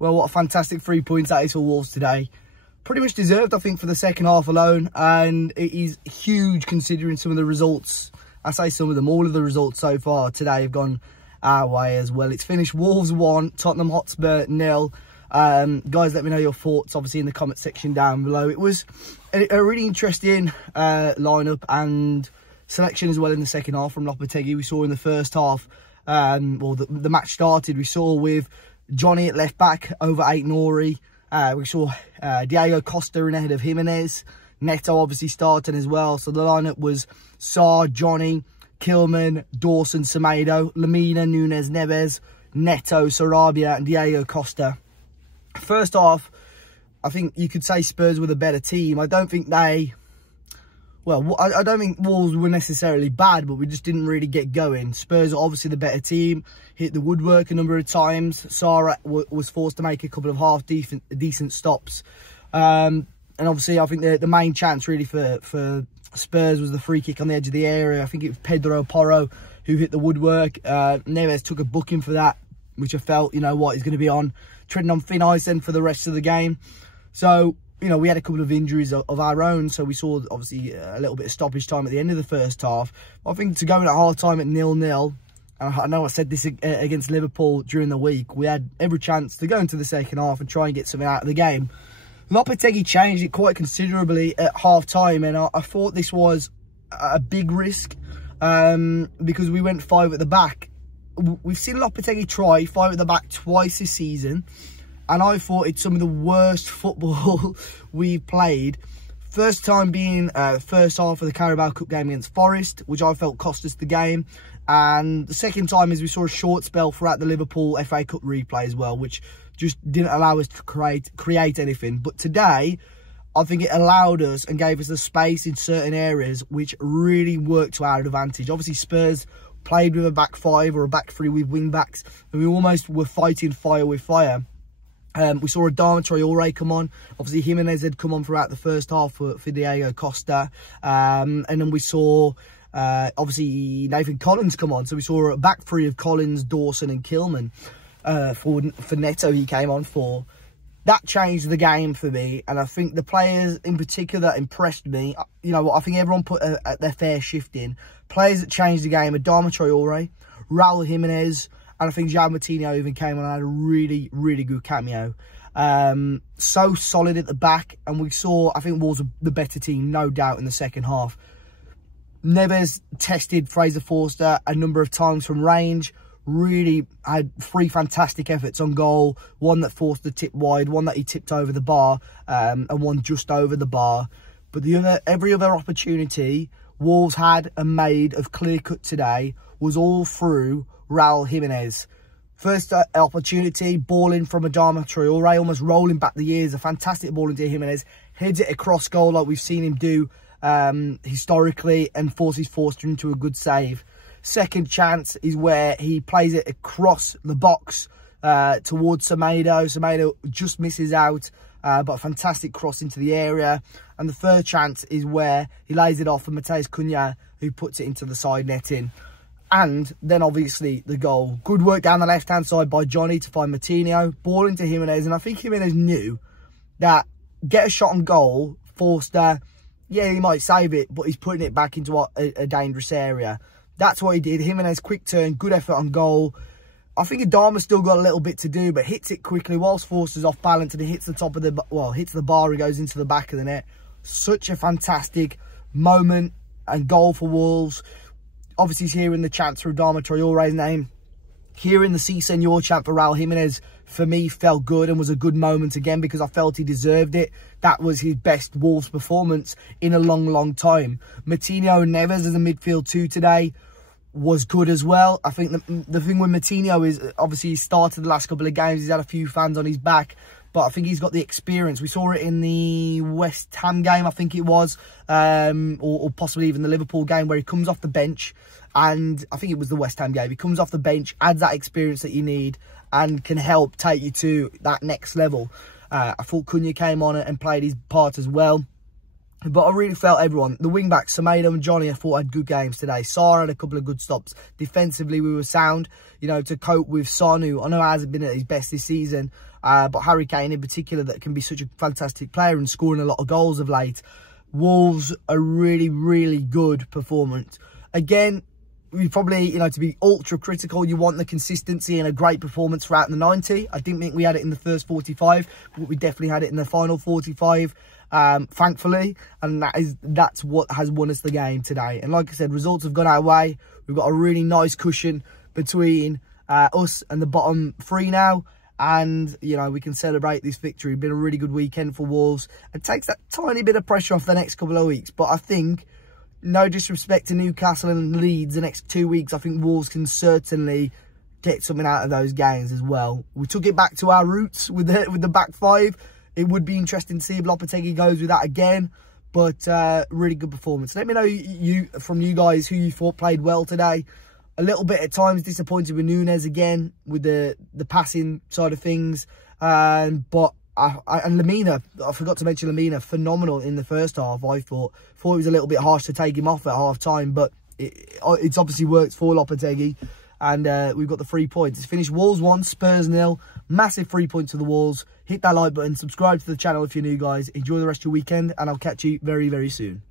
Well, what a fantastic 3 points that is for Wolves today. Pretty much deserved, I think, for the second half alone. And it is huge considering some of the results. I say some of them, all of the results so far today have gone our way as well. It's finished Wolves 1, Tottenham Hotspur 0. Guys, let me know your thoughts, obviously, in the comment section down below. It was a really interesting lineup and selection as well in the second half from Lopetegui. We saw in the first half, well, the match started, we saw with Johnny at left back over Traore. We saw Diego Costa in ahead of Jimenez. Neto obviously starting as well. So the lineup was Sarr, Johnny, Kilman, Dawson, Semedo, Lamina, Nunes, Neves, Neto, Sarabia and Diego Costa. First half, I think you could say Spurs were the better team. I don't think they... Well, I don't think Wolves were necessarily bad, but we just didn't really get going. Spurs are obviously the better team, hit the woodwork a number of times. Sarr was forced to make a couple of half-decent stops. And obviously, I think the main chance really for Spurs was the free kick on the edge of the area. I think it was Pedro Porro who hit the woodwork. Neves took a booking for that, which I felt, you know what, he's going to be treading on thin ice then for the rest of the game. So... You know, we had a couple of injuries of our own, so we saw, obviously, a little bit of stoppage time at the end of the first half. I think to go in at half-time at 0-0, I know I said this against Liverpool during the week, we had every chance to go into the second half and try and get something out of the game. Lopetegui changed it quite considerably at half-time, and I thought this was a big risk because we went 5 at the back. We've seen Lopetegui try 5 at the back twice this season, and I thought it's some of the worst football we've played. First time being first half of the Carabao Cup game against Forest, which I felt cost us the game. And the second time is we saw a short spell throughout the Liverpool FA Cup replay as well, which just didn't allow us to create anything. But today, I think it allowed us and gave us the space in certain areas, which really worked to our advantage. Obviously, Spurs played with a back 5 or a back 3 with wing backs, and we almost were fighting fire with fire. We saw Adama Traore come on. Obviously, Jimenez had come on throughout the first half for Diego Costa. And then we saw, obviously, Nathan Collins come on. So we saw a back 3 of Collins, Dawson and Kilman. For Neto, he came on for. That changed the game for me. And I think the players in particular that impressed me, you know what, I think everyone put their fair shift in. Players that changed the game, Adama Traore, Raul Jimenez, and I think João Moutinho even came on and had a really, really good cameo. So solid at the back. And we saw, I think, Wolves were the better team, no doubt, in the second half. Neves tested Fraser Forster a number of times from range. Really had 3 fantastic efforts on goal. One that forced the tip wide, one that he tipped over the bar, and one just over the bar. But every other opportunity Wolves had and made of clear-cut today was all through Raul Jimenez. First opportunity, ball in from Adama Traore, almost rolling back the years. A fantastic ball into Jimenez. Heads it across goal like we've seen him do historically and forces Forster into a good save. Second chance is where he plays it across the box towards Semedo. Semedo just misses out, but a fantastic cross into the area. And the third chance is where he lays it off for Matheus Cunha, who puts it into the side netting. And then, obviously, the goal. Good work down the left-hand side by Johnny to find Moutinho. Ball into Jimenez. And I think Jimenez knew that get a shot on goal, Forster, yeah, he might save it, but he's putting it back into a dangerous area. That's what he did. Jimenez, quick turn, good effort on goal. I think Adama's still got a little bit to do, but hits it quickly whilst Forster's off balance and he hits the top of the, well, hits the bar and goes into the back of the net. Such a fantastic moment and goal for Wolves. Obviously, hearing the chant for Adama Traore's name. Hearing the Si Senor chant for Raul Jimenez, for me, felt good and was a good moment again because I felt he deserved it. That was his best Wolves performance in a long, long time. Moutinho and Neves as a midfield 2 today was good as well. I think the thing with Moutinho is, obviously, he started the last couple of games. He's had a few fans on his back. But I think he's got the experience. We saw it in the West Ham game, I think it was, or possibly even the Liverpool game, where he comes off the bench. And I think it was the West Ham game. He comes off the bench, adds that experience that you need, and can help take you to that next level. I thought Cunha came on and played his part as well. But I really felt everyone, the wing-backs, Semedo and Johnny, I thought had good games today. Sarr had a couple of good stops. Defensively, we were sound, you know, to cope with Son, who I know hasn't been at his best this season. But Harry Kane in particular, that can be such a fantastic player and scoring a lot of goals of late. Wolves, a really, really good performance. Again, we probably, you know, to be ultra critical, you want the consistency and a great performance throughout the 90. I didn't think we had it in the first 45, but we definitely had it in the final 45, thankfully. And that's what has won us the game today. And like I said, results have gone our way. We've got a really nice cushion between us and the bottom three now. And, you know, we can celebrate this victory. It's been a really good weekend for Wolves. It takes that tiny bit of pressure off the next couple of weeks. But I think, no disrespect to Newcastle and Leeds the next 2 weeks, I think Wolves can certainly get something out of those games as well. We took it back to our roots with the back five. It would be interesting to see if Lopetegui goes with that again. But really good performance. Let me know from you guys who you thought played well today. A little bit at times disappointed with Nunez again with the passing side of things. And Lamina, I forgot to mention Lamina, phenomenal in the first half, I thought. Thought it was a little bit harsh to take him off at half-time, but it's obviously worked for Lopetegui. And we've got the 3 points. It's finished Wolves 1, Spurs 0. Massive 3 points to the Wolves. Hit that like button, subscribe to the channel if you're new, guys. Enjoy the rest of your weekend, and I'll catch you very, very soon.